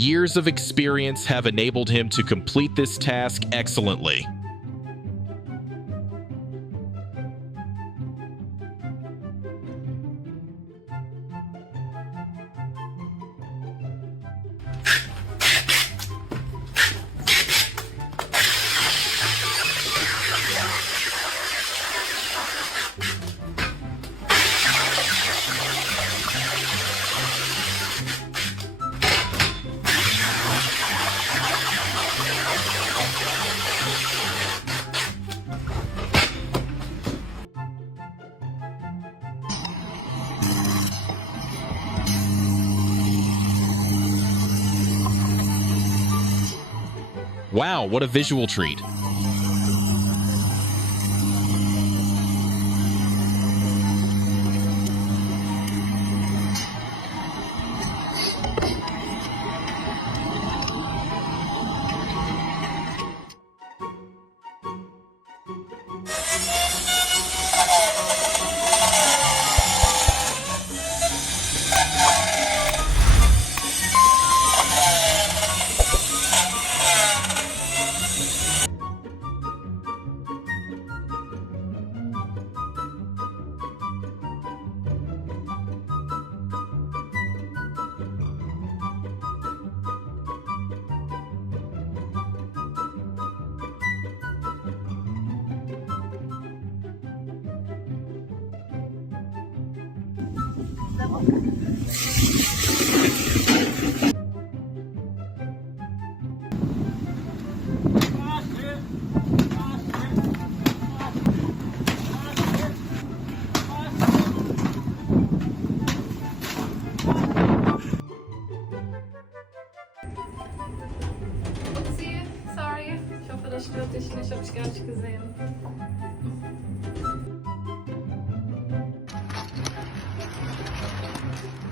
Years of experience have enabled him to complete this task excellently. Wow, what a visual treat. Sorry, ich hoffe, das stört dich nicht, hab ich gar nicht gesehen.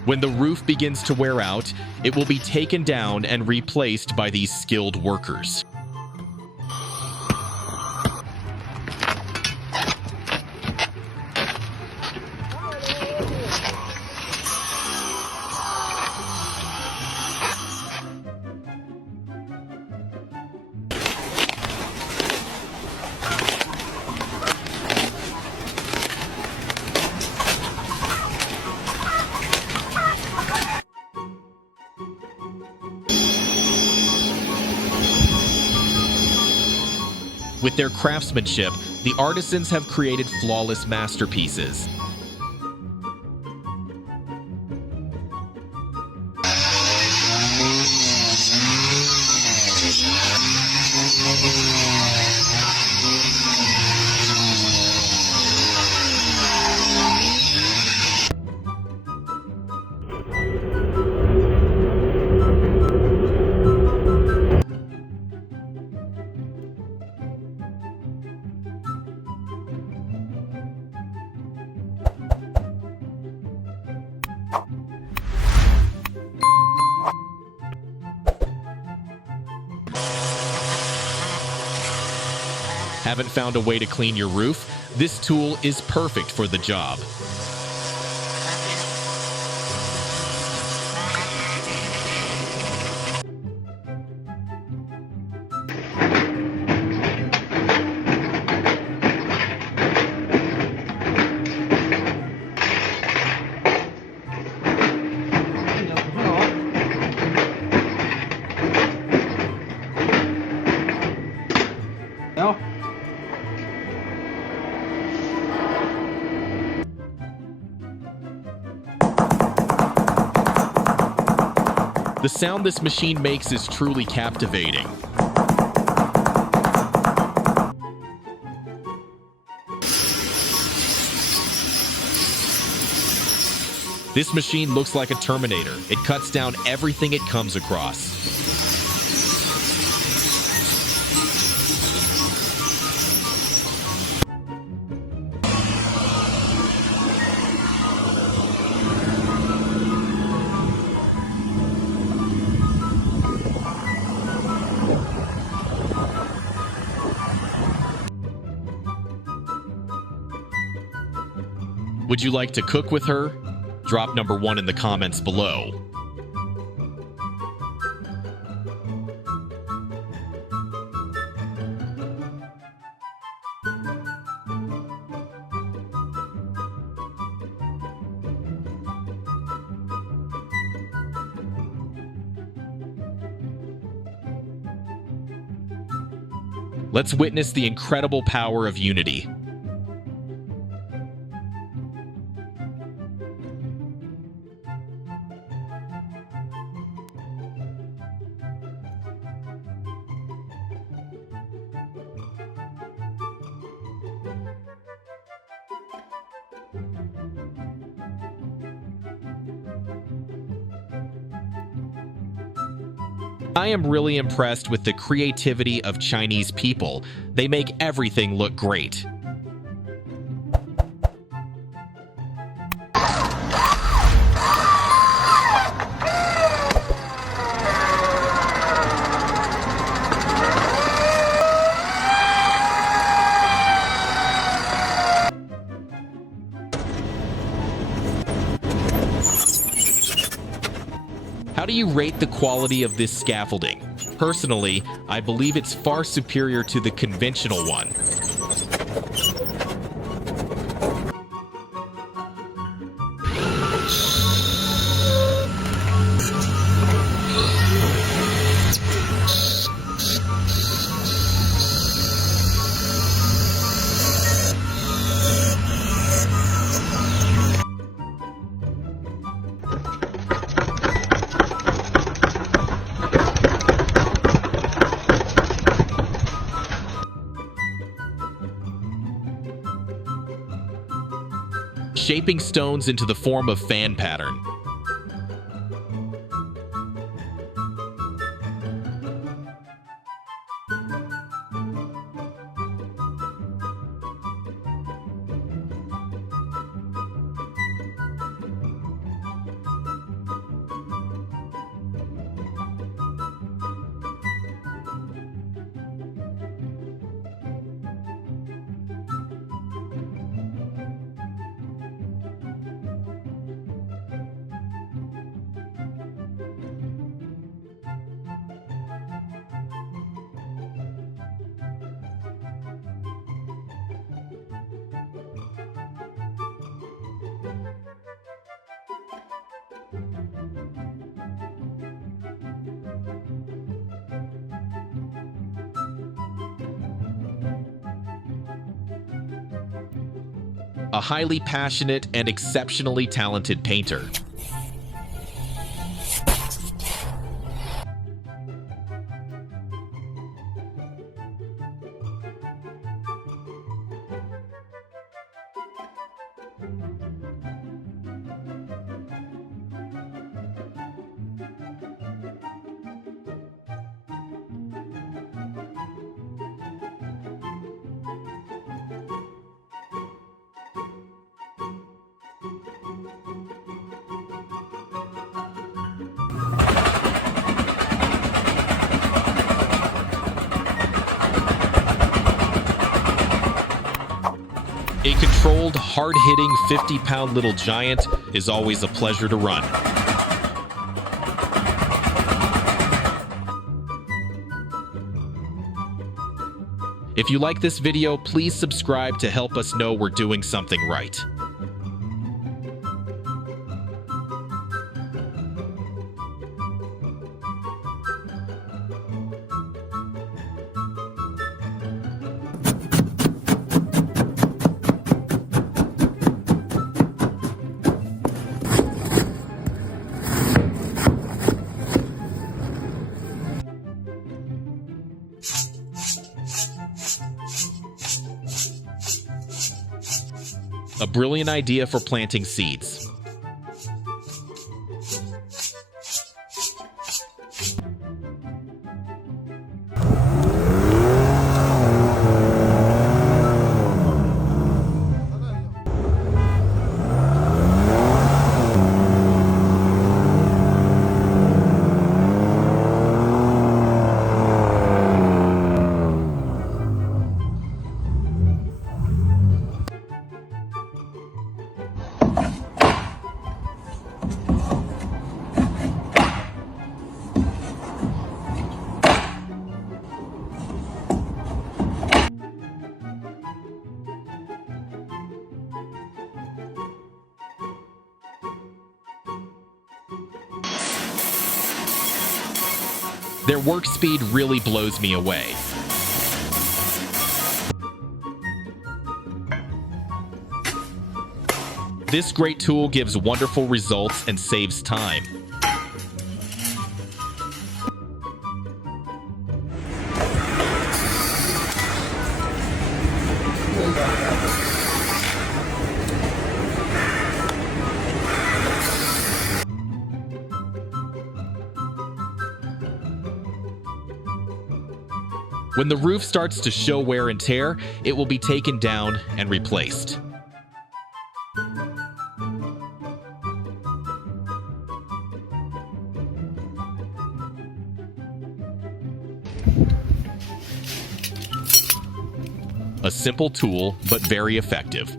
When the roof begins to wear out, it will be taken down and replaced by these skilled workers. With their craftsmanship, the artisans have created flawless masterpieces. Haven't found a way to clean your roof? This tool is perfect for the job. The sound this machine makes is truly captivating. This machine looks like a Terminator. It cuts down everything it comes across. Would you like to cook with her? Drop number 1 in the comments below. Let's witness the incredible power of unity. I am really impressed with the creativity of Chinese people. They make everything look great. How do you rate the quality of this scaffolding? Personally, I believe it's far superior to the conventional one. Shaping stones into the form of fan pattern. A highly passionate and exceptionally talented painter. A controlled, hard-hitting 50-pound little giant is always a pleasure to run. If you like this video, please subscribe to help us know we're doing something right. A brilliant idea for planting seeds. Their work speed really blows me away. This great tool gives wonderful results and saves time. When the roof starts to show wear and tear, it will be taken down and replaced. A simple tool, but very effective.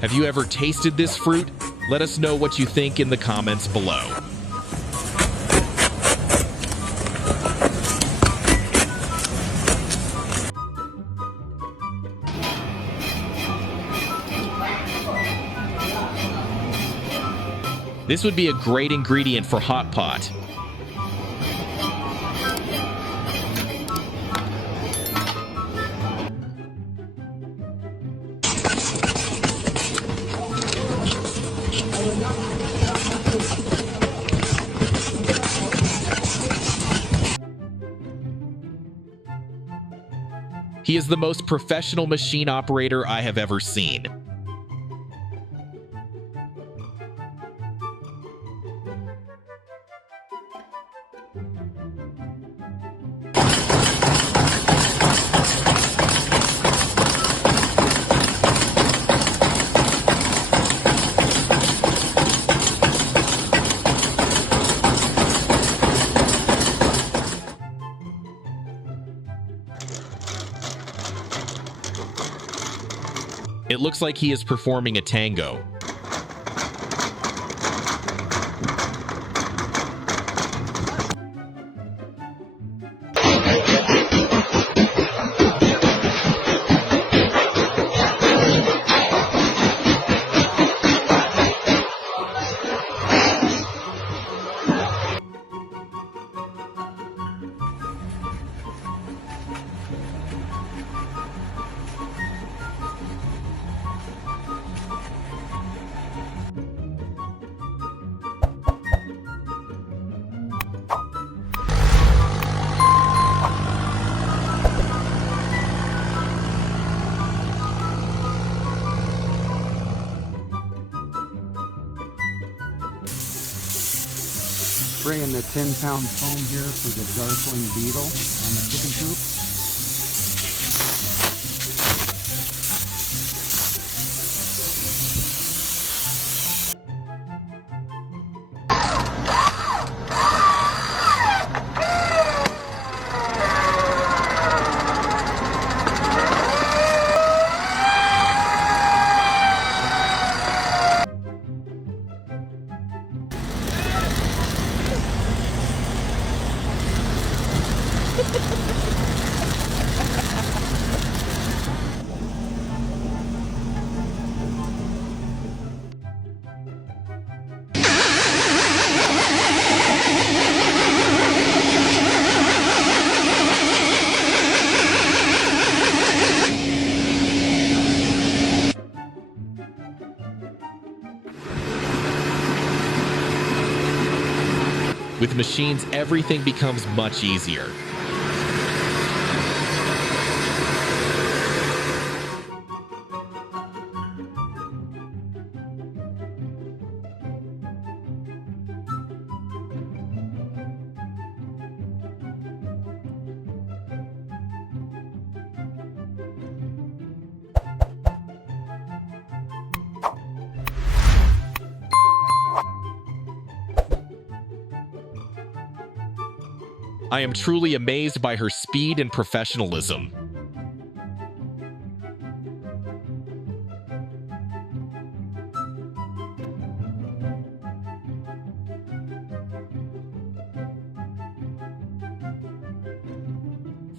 Have you ever tasted this fruit? Let us know what you think in the comments below. This would be a great ingredient for hot pot. He is the most professional machine operator I have ever seen. It looks like he is performing a tango. Spraying the 10-pound foam here for the darkling beetle on the chicken coop. Ha ha ha! With machines, everything becomes much easier. I am truly amazed by her speed and professionalism.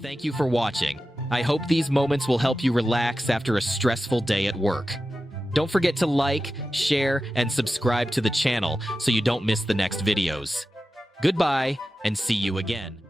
Thank you for watching. I hope these moments will help you relax after a stressful day at work. Don't forget to like, share, and subscribe to the channel so you don't miss the next videos. Goodbye, and see you again.